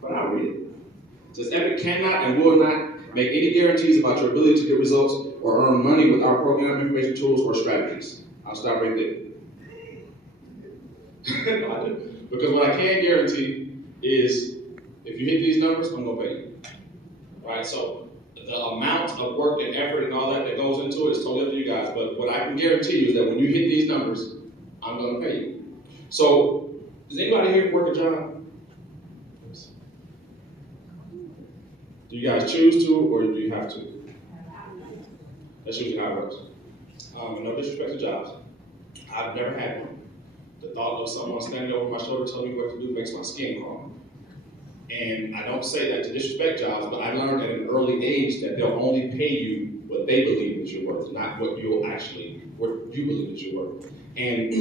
But I'll read it. It says, Epic cannot and will not make any guarantees about your ability to get results or earn money with our program, information, tools, or strategies. I'll stop right there. No, I do. Because what I can guarantee is if you hit these numbers, I'm going to pay you. Right? So the amount of work and effort and all that goes into it is totally up to you guys. But what I can guarantee you is that when you hit these numbers, I'm going to pay you. So, does anybody here work a job? Do you guys choose to, or do you have to? That's usually how it works. No disrespect to jobs. I've never had one. The thought of someone standing over my shoulder telling me what to do makes my skin crawl. And I don't say that to disrespect jobs, but I learned at an early age that they'll only pay you what they believe that you're worth, not what you believe that you're worth. And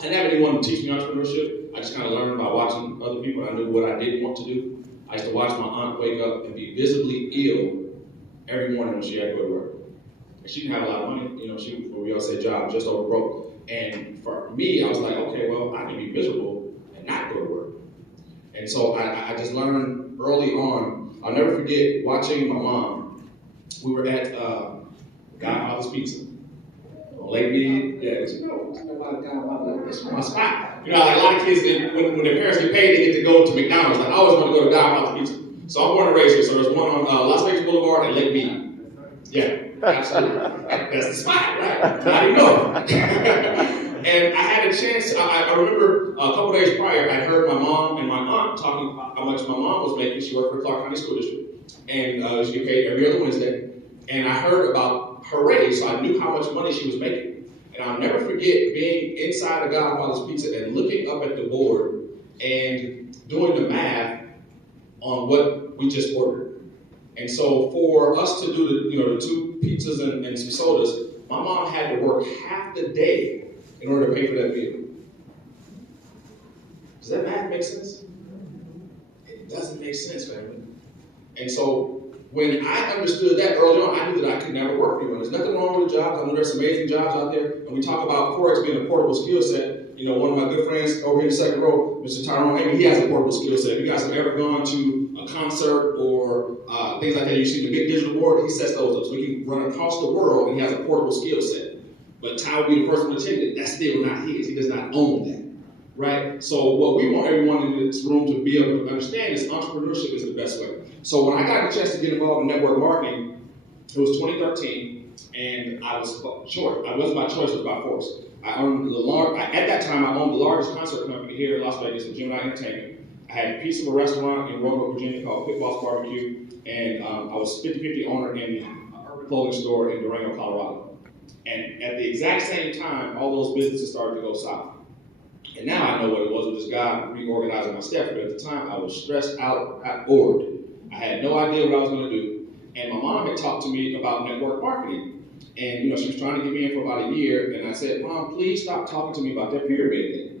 I didn't have anyone to teach me entrepreneurship. I just kind of learned by watching other people. I knew what I didn't want to do. I used to watch my aunt wake up and be visibly ill every morning when she had to go to work. And she didn't have a lot of money. You know, she, what we all say, job, just over broke. And for me, I was like, okay, well, I can be miserable and not go to work. And so I just learned early on. I'll never forget watching my mom. We were at Godfather's Pizza. Late Mead, yeah, you know, that's my spot. You know, like a lot of kids, when their parents get paid, they get to go to McDonald's. Like, I always want to go to Godfather's Pizza. So I'm born and raised here. So there's one on Las Vegas Boulevard and Lake Mead. Yeah, absolutely. That's the spot, right? How do you know? And I had a chance, I remember a couple days prior, I heard my mom and my aunt talking about how much my mom was making. She worked for Clark County School District. And she get paid every other Wednesday. And I heard about her raise, so I knew how much money she was making. And I'll never forget being inside of Godfather's Pizza and looking up at the board and doing the math on what we just ordered. And so for us to do the 2 pizzas and some sodas, my mom had to work half the day in order to pay for that meal. Does that math make sense? It doesn't make sense, family. And so when I understood that early on, I knew that I could never work for anyone. There's nothing wrong with the jobs. I know there's some amazing jobs out there. And we talk about Forex being a portable skill set. You know, one of my good friends over here in the second row, Mr. Tyrone Amy, he has a portable skill set. If you guys have ever gone to a concert or things like that, you see the big digital board, he sets those up. So he can run across the world and he has a portable skill set. But Ty will be the first one to tell you that that's still not his. He does not own that. Right? So what we want everyone in this room to be able to understand is entrepreneurship is the best way. So when I got a chance to get involved in network marketing, it was 2013, and I was short. I wasn't by choice, it was by force. At that time, I owned the largest concert company here in Las Vegas, with Gemini Entertainment. I had a piece of a restaurant in Roanoke, Virginia called Pitboss Barbecue, and I was 50-50 owner in a urban clothing store in Durango, Colorado. And at the exact same time, all those businesses started to go south. And now I know what it was with this guy reorganizing my stuff, but at the time I was stressed out, bored. I had no idea what I was going to do. And my mom had talked to me about network marketing. And she was trying to get me in for about a year. And I said, Mom, please stop talking to me about that pyramid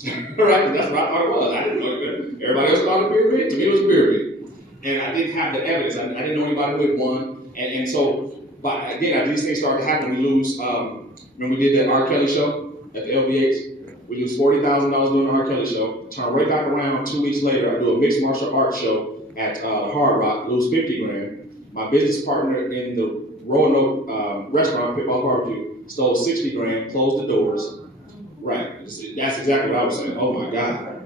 thing. Right? That's what I thought it was. I didn't know it. Everybody else thought it was a pyramid. To me, it was a pyramid. And I didn't have the evidence. I didn't know anybody who had won. And so, but again, as these things started to happen, we lose. When we did that R. Kelly show at the LVH, we lose $40,000 doing the R. Kelly show. Turn right back around 2 weeks later, I do a mixed martial arts show at Hard Rock, lose $50,000. My business partner in the Roanoke restaurant, Pitboss Barbecue, stole $60,000, closed the doors. Right, that's exactly what I was saying. Oh my God.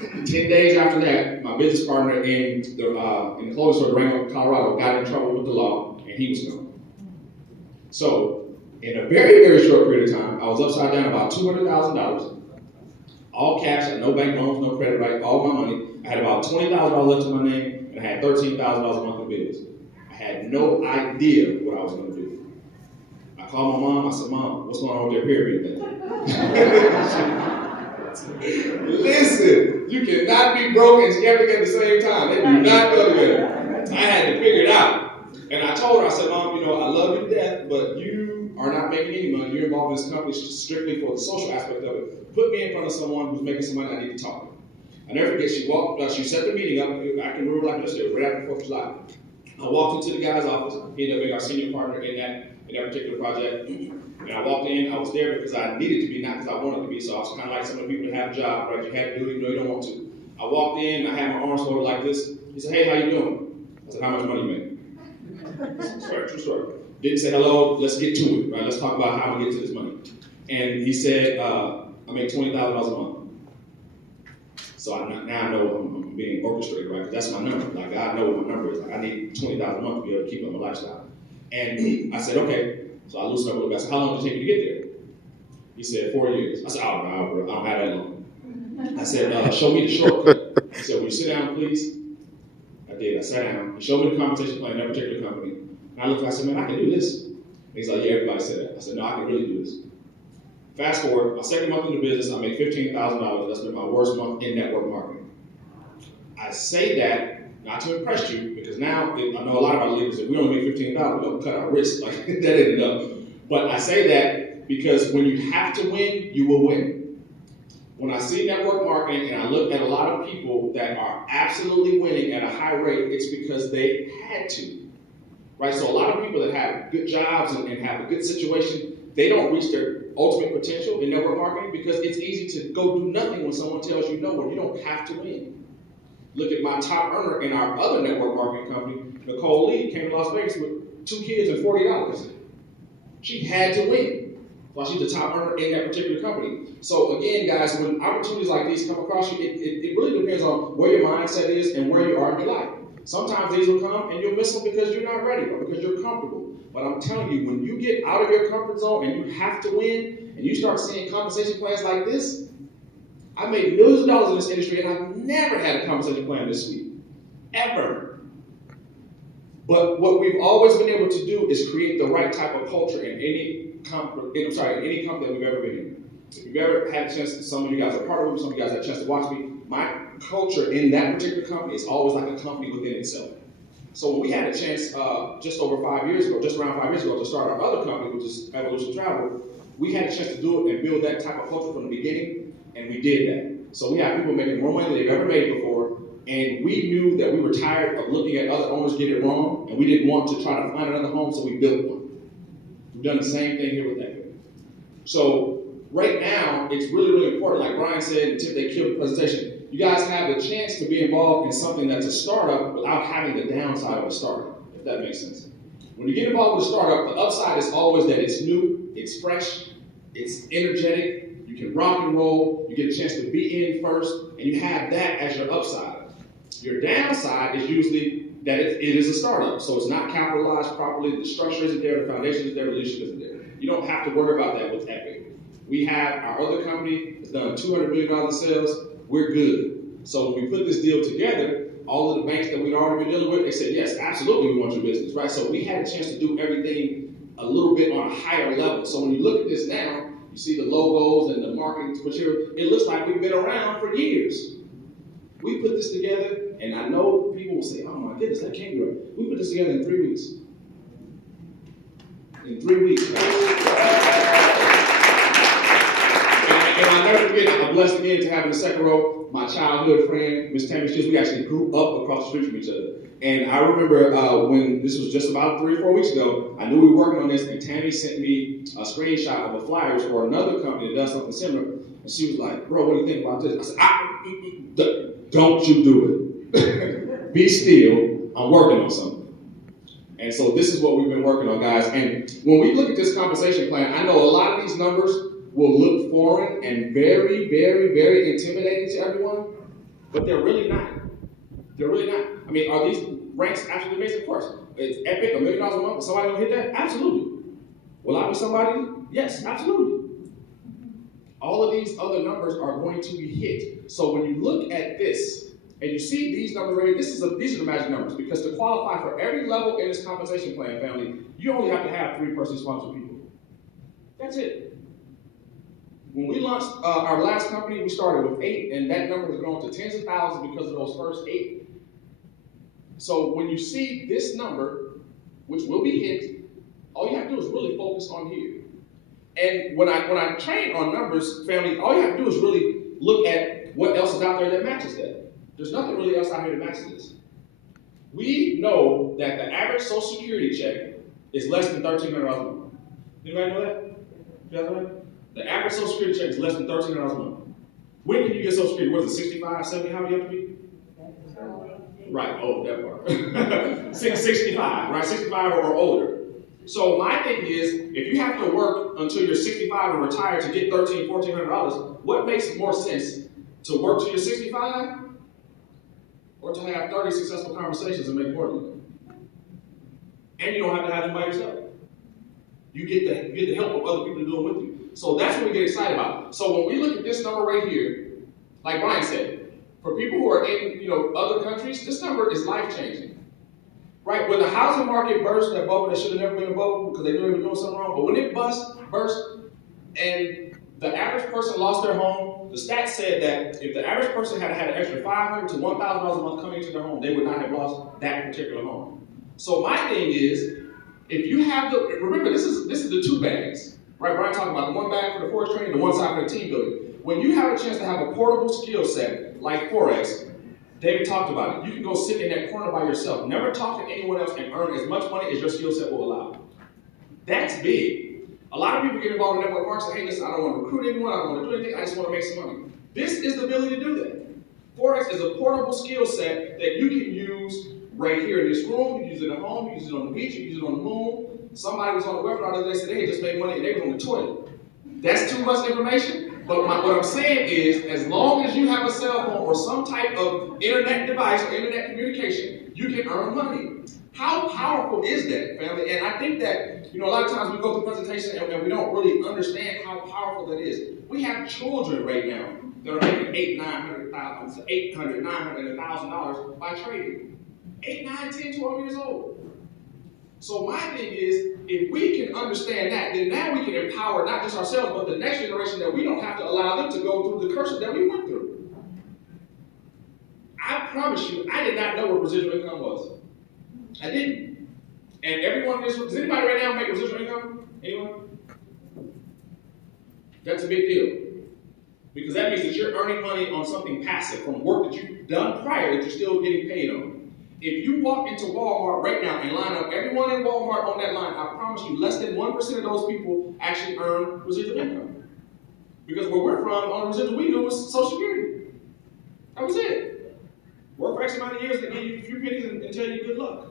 10 days after that, my business partner in the clothing store in Durango, Colorado, got in trouble with the law, and he was gone. So, in a very, very short period of time, I was upside down about $200,000, all cash, I had no bank loans, no credit, right, all my money. I had about $20,000 left in my name, and I had $13,000 a month in bills. I had no idea what I was going to do. I called my mom. I said, Mom, what's going on with that pyramid thing? Listen, you cannot be broke and skeptic at the same time. They do not go together. I had to figure it out. And I told her, I said, Mom, I love you to death, but you are not making any money. You're involved in this company strictly for the social aspect of it. Put me in front of someone who's making some money. I need to talk to them. I never forget, she set the meeting up. I can remember like yesterday, right after 4th of July. I walked into the guy's office. He ended up being our senior partner in that particular project. And I walked in. I was there because I needed to be, not because I wanted to be. So I was kind of like some of the people that have a job, right? You had to do it even though you don't want to. I walked in, I had my arms folded like this. He said, hey, how you doing? I said, how much money you make? Sorry, true story. Didn't say hello, let's get to it, right? Let's talk about how we get to this money. And he said, I make $20,000 a month. So now I know I'm being orchestrated, right? Because that's my number. Like, I know what my number is. Like, I need $20,000 a month to be able to keep up my lifestyle. And I said, okay. So I loosened up a little bit. I said, how long did it take you to get there? He said, 4 years. I said, oh, no, bro, I don't have that long. I said, show me the shortcut. He said, will you sit down, please? I did. I sat down. He showed me the compensation plan in that particular company. And I looked, I said, man, I can do this. And he's like, yeah, everybody said that. I said, no, I can really do this. Fast forward, my second month in the business, I make $15,000. That's been my worst month in network marketing. I say that not to impress you, because now I know a lot of our leaders, if we only make $15,000, we're going to cut our wrists. Like, that ain't enough. But I say that because when you have to win, you will win. When I see network marketing and I look at a lot of people that are absolutely winning at a high rate, it's because they had to. Right? So a lot of people that have good jobs and have a good situation, they don't reach their ultimate potential in network marketing because it's easy to go do nothing when someone tells you no, or you don't have to win. Look at my top earner in our other network marketing company. Nicole Lee came to Las Vegas with 2 kids and $40. She had to win. While she's the top earner in that particular company. So again, guys, when opportunities like these come across you, it really depends on where your mindset is and where you are in your life. Sometimes these will come and you'll miss them because you're not ready or because you're comfortable. But I'm telling you, when you get out of your comfort zone and you have to win and you start seeing compensation plans like this, I made millions of dollars in this industry and I've never had a compensation plan this sweet. Ever. But what we've always been able to do is create the right type of culture in any company that we've ever been in. If you've ever had a chance, some of you guys are part of it, some of you guys had a chance to watch me, my culture in that particular company is always like a company within itself. So when we had a chance just around 5 years ago, to start our other company, which is Evolution Travel, we had a chance to do it and build that type of culture from the beginning, and we did that. So we have people making more money than they've ever made before, and we knew that we were tired of looking at other owners get it wrong, and we didn't want to try to find another home, so we built one. We've done the same thing here with Epic. So right now, it's really, really important, like Brian said, until they killed the presentation, you guys have the chance to be involved in something that's a startup without having the downside of a startup, if that makes sense. When you get involved with a startup, the upside is always that it's new, it's fresh, it's energetic, you can rock and roll, you get a chance to be in first, and you have that as your upside. Your downside is usually that it is a startup, so it's not capitalized properly, the structure isn't there, the foundation isn't there, the leadership isn't there. You don't have to worry about that with Epic. We have our other company that's done $200 million in sales, we're good. So when we put this deal together, all of the banks that we'd already been dealing with, they said, yes, absolutely, we want your business, right? So we had a chance to do everything a little bit on a higher level. So when you look at this now, you see the logos and the marketing material, it looks like we've been around for years. We put this together, and I know people will say, oh my goodness, that can't be right. We put this together in 3 weeks. In 3 weeks. And I'll never forget, I'm blessed again to have in the second row my childhood friend, Miss Tammy Shields. We actually grew up across the street from each other. And I remember when this was just about 3 or 4 weeks ago, I knew we were working on this, and Tammy sent me a screenshot of the flyers for another company that does something similar. And she was like, bro, what do you think about this? I said, don't you do it. Be still, I'm working on something. And so this is what we've been working on, guys. And when we look at this compensation plan, I know a lot of these numbers will look foreign and very, very, very intimidating to everyone, but they're really not. They're really not. I mean, are these ranks absolutely amazing? Of course. Is Epic $1 million a month? Is somebody gonna hit that? Absolutely. Will I be somebody? Yes, absolutely. All of these other numbers are going to be hit. So when you look at this, and you see these numbers right here, these are the magic numbers, because to qualify for every level in this compensation plan, family, you only have to have 3 personally sponsored people. That's it. When we launched our last company, we started with 8, and that number has grown to tens of thousands because of those first 8. So when you see this number, which will be hit, all you have to do is really focus on here. And when I train on numbers, family, all you have to do is really look at what else is out there that matches that. There's nothing really else out here that matches this. We know that the average Social Security check is less than $1,300 a month. Anybody know that? You guys know that? The average Social Security check is less than $1,300 a month. When can you get Social Security? What is it, 65, 70? How do you have to be? Right, oh, that part. 65, right? 65 or older. So my thing is, if you have to work until you're 65 and retire to get $1,300, $1,400, what makes more sense? To work till you're 65 or to have 30 successful conversations and make more than that? And you don't have to have them by yourself. You get the help of other people to do it with you. So that's what we get excited about. So when we look at this number right here, like Brian said, for people who are in other countries, this number is life-changing. Right? When the housing market burst, that bubble that should have never been a bubble because they knew they were doing something wrong, but when it burst, and the average person lost their home, the stats said that if the average person had an extra $500 to $1,000 a month coming into their home, they would not have lost that particular home. So my thing is, if you have remember this is the two bags, right? Brian talking about the one bag for the Forex training, the one side for the team building. When you have a chance to have a portable skill set like Forex, David talked about it. You can go sit in that corner by yourself, never talk to anyone else, and earn as much money as your skill set will allow. That's big. A lot of people get involved in network marketing and say, hey, listen, I don't want to recruit anyone, I don't want to do anything, I just want to make some money. This is the ability to do that. Forex is a portable skill set that you can use right here in this room. You use it at home, you use it on the beach, you use it on the moon. Somebody was on the webinar the other day and said, hey, just made money, and they were on the toilet. That's too much information. But what I'm saying is, as long as you have a cell phone or some type of internet device or internet communication, you can earn money. How powerful is that, family? And I think that, a lot of times we go through presentations and we don't really understand how powerful that is. We have children right now that are making $800, $900, $1,000 by trading. 8, 9, 10, 12 years old. So my thing is, if we can understand that, then now we can empower not just ourselves, but the next generation that we don't have to allow them to go through the curses that we went through. I promise you, I did not know what residual income was. I didn't. And everyone in this room, does anybody right now make residual income? Anyone? That's a big deal. Because that means that you're earning money on something passive from work that you've done prior that you're still getting paid on. If you walk into Walmart right now and line up everyone in Walmart on that line, I promise you, less than 1% of those people actually earn residual income. Because where we're from, on residual we knew was Social Security. That was it. Work for X amount of years, they give you a few pennies and tell you good luck.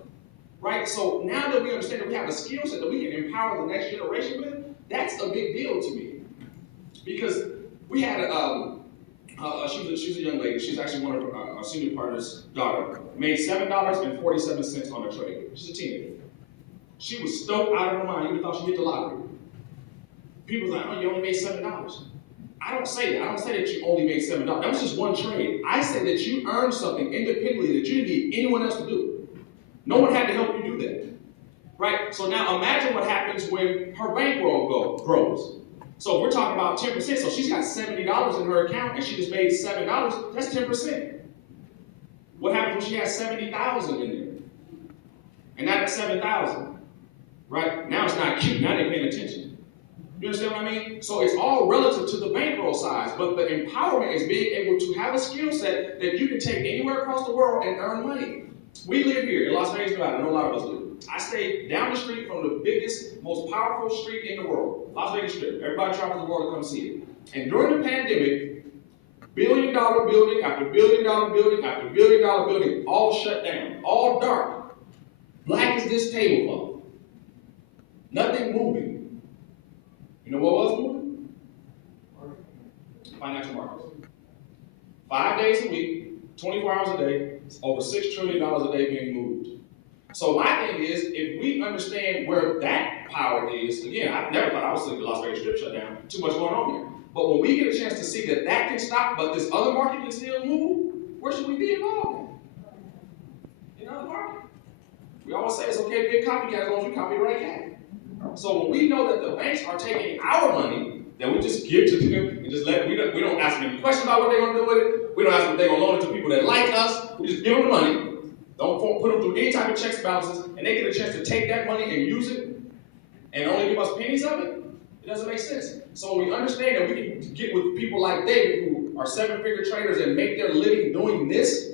Right? So now that we understand that we have a skill set that we can empower the next generation with, that's a big deal to me. Because we had she's a young lady. She's actually one of our senior partner's daughter. Made $7.47 on a trade. She's a teenager. She was stoked out of her mind. Even thought she hit the lottery. People was like, oh, you only made $7. I don't say that. I don't say that you only made $7. That was just one trade. I say that you earned something independently that you didn't need anyone else to do. No one had to help you do that. Right? So now imagine what happens when her bankroll grows. So if we're talking about 10%, so she's got $70 in her account and she just made $7, that's 10%. What happens when she has $70,000 in there? And now that's $7,000. Right? Now it's not cute, now they're paying attention. You understand what I mean? So it's all relative to the bankroll size, but the empowerment is being able to have a skill set that you can take anywhere across the world and earn money. We live here in Las Vegas, Nevada. I know a lot of us do. I stay down the street from the biggest, most powerful street in the world, Las Vegas Strip. Everybody travels the world to come see it. And during the pandemic, billion-dollar building after billion-dollar building after billion-dollar building, all shut down, all dark, black as this tablecloth, nothing moving. You know what was moving? Financial markets. 5 days a week, 24 hours a day, over $6 trillion a day being moved. So my thing is, if we understand where that power is, again, I never thought I was seeing the Las Vegas Strip shut down. Too much going on there. But when we get a chance to see that that can stop, but this other market can still move, where should we be involved in? In other market. We always say it's okay to be a copycat as long as you copy the right cat. So when we know that the banks are taking our money that we just give to them and just we don't ask them any questions about what they're going to do with it. We don't ask them if they're going to loan it to people that like us. We just give them the money. Don't put them through any type of checks and balances, and they get a chance to take that money and use it and only give us pennies of it. It doesn't make sense. So when we understand that we can get with people like David who are 7-figure traders and make their living doing this,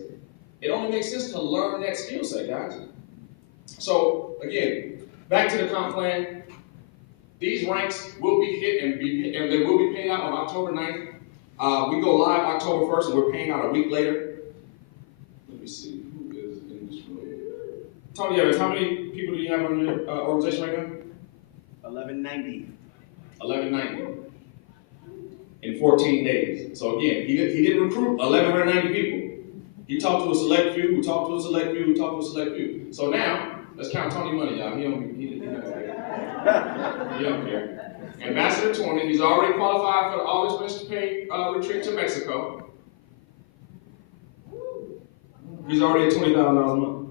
it only makes sense to learn that skill set, guys. So again, back to the comp plan. These ranks will be hit and they will be paid out on October 9th. We go live October 1st, and we're paying out a week later. Let me see, who is in this room? Tony Evans, how many people do you have on your organization right now? 1190. 1190 in 14 days. So again, he didn't recruit 1,190 people. He talked to a select few, who talked to a select few, who talked to a select few. So now, let's count Tony money, y'all. He don't care. Ambassador 20, he's already qualified for the all expenses paid retreat to Mexico. He's already at $20,000 a month.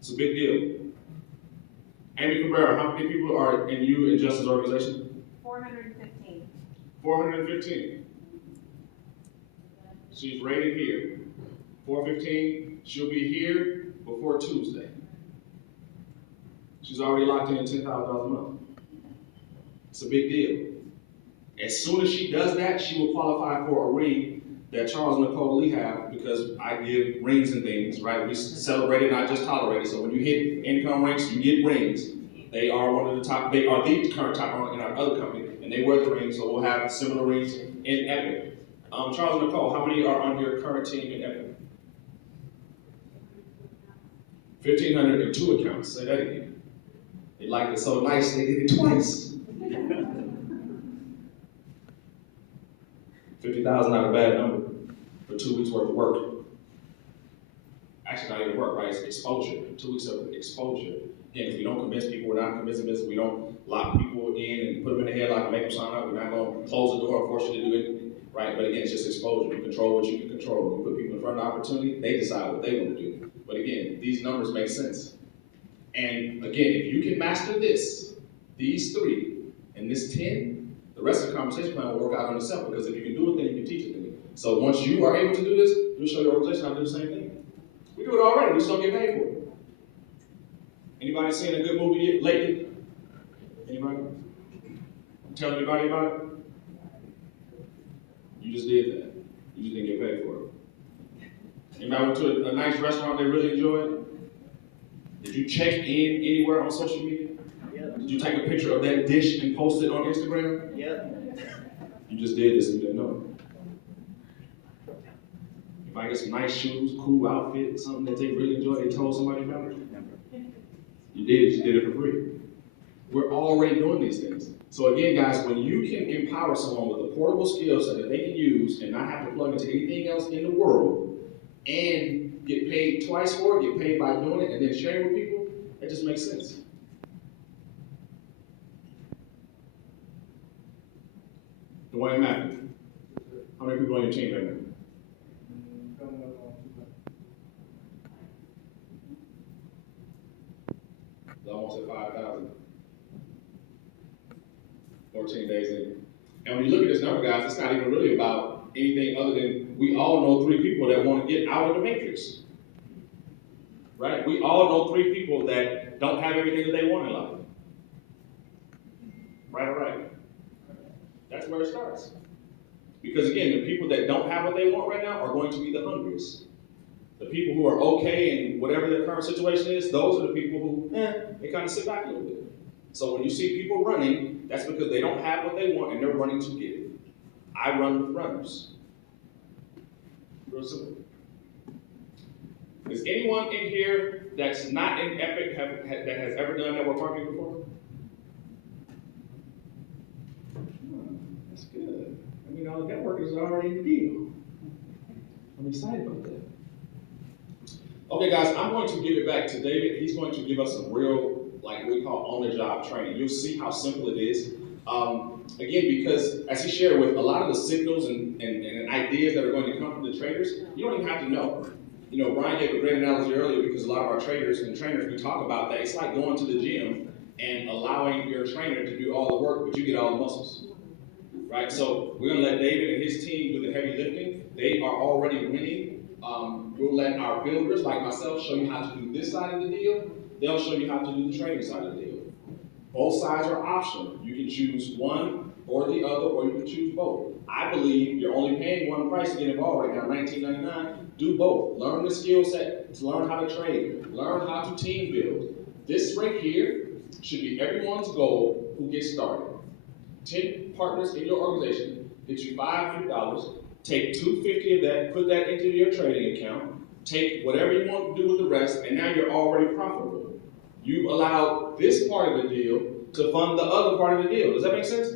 It's a big deal. Amy Cabrera, how many people are in you and Justin's organization? 415. 415. She's rated here. 415. She'll be here before Tuesday. She's already locked in at $10,000 a month. It's a big deal. As soon as she does that, she will qualify for a ring that Charles and Nicole Lee have, because I give rings and things, right? We celebrate it, not just tolerate it. So when you hit income ranks, you get rings. They are one of the top, they are the current top in our other company, and they wear the rings, so we'll have similar rings in Epic. Charles and Nicole, how many are on your current team in Epic? 1,502 accounts. Say that again. They liked it so nice, they did it twice. 50,000, not a bad number for 2 weeks worth of work. Actually, not even work, right? It's exposure. 2 weeks of exposure. Again, if we don't convince people, we're not convincing business. We don't lock people in and put them in the headlock and make them sign up. We're not going to close the door and force you to do it, right? But again, it's just exposure. You control what you can control. You put people in front of opportunity, they decide what they want to do. But again, these numbers make sense. And again, if you can master this, these 3, and this 10, the rest of the compensation plan will work out on itself, because if you can do it, then you can teach it. So once you are able to do this, you'll show your organization how to do the same thing. We do it already, we just don't get paid for it. Anybody seen a good movie lately? Anybody? Tell anybody about it? You just did that. You just didn't get paid for it. Anybody went to a nice restaurant they really enjoyed? Did you check in anywhere on social media? Yep. Did you take a picture of that dish and post it on Instagram? Yep. You just did this and you didn't know. If I get some nice shoes, cool outfit, something that they really enjoy, they told somebody about it. You did it for free. We're already doing these things. So again, guys, when you can empower someone with a portable skill set that they can use and not have to plug into anything else in the world, and get paid twice for it, get paid by doing it, and then share it with people, it just makes sense. Dwayne Matthews, how many people on your team right now? It's almost at 5,000. 14 days in. And when you look at this number, guys, it's not even really about anything other than we all know 3 people that want to get out of the matrix. Right? We all know 3 people that don't have everything that they want in life. Right or right? That's where it starts. Because again, the people that don't have what they want right now are going to be the hungriest. The people who are okay in whatever their current situation is, those are the people who, they kind of sit back a little bit. So when you see people running, that's because they don't have what they want and they're running to get it. I run with runners. Real simple. Is anyone in here that's not in Epic that has ever done network marketing before? That's good. I mean, all the networkers are already in the deal. I'm excited about that. Okay, guys, I'm going to give it back to David. He's going to give us some real, like we call on-the-job training. You'll see how simple it is. Again, because as he shared with a lot of the signals and ideas that are going to come from the traders, you don't even have to know. You know, Brian gave a great analogy earlier because a lot of our traders and trainers, we talk about that. It's like going to the gym and allowing your trainer to do all the work, but you get all the muscles. Right? So we're going to let David and his team do the heavy lifting. They are already winning. We'll let our builders, like myself, show you how to do this side of the deal. They'll show you how to do the trading side of the deal. Both sides are optional. You can choose one or the other, or you can choose both. I believe you're only paying one price to get involved right now, $19.99. Do both. Learn the skill set, learn how to trade, learn how to team build. This right here should be everyone's goal who gets started. 10 partners in your organization, get you $500, take $250 of that, put that into your trading account, take whatever you want to do with the rest, and now you're already profitable. You've allowed this part of the deal to fund the other part of the deal. Does that make sense?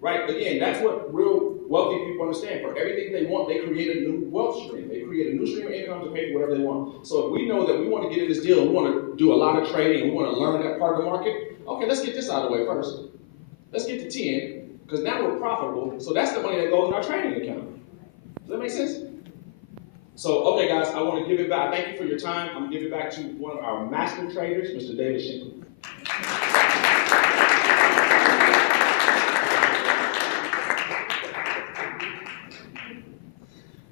Right? Again, that's what real wealthy people understand. For everything they want, they create a new wealth stream. They create a new stream of income to pay for whatever they want. So if we know that we want to get in this deal, we want to do a lot of trading, and we want to learn that part of the market, okay, let's get this out of the way first. Let's get to 10, because now we're profitable. So that's the money that goes in our trading account. Does that make sense? So, okay, guys, I want to give it back. Thank you for your time. I'm going to give it back to one of our master traders, Mr. David Schenkel.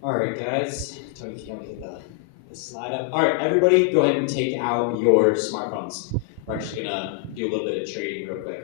All right, guys. Tony, can you get the slide up? All right, everybody, go ahead and take out your smartphones. We're actually going to do a little bit of trading real quick.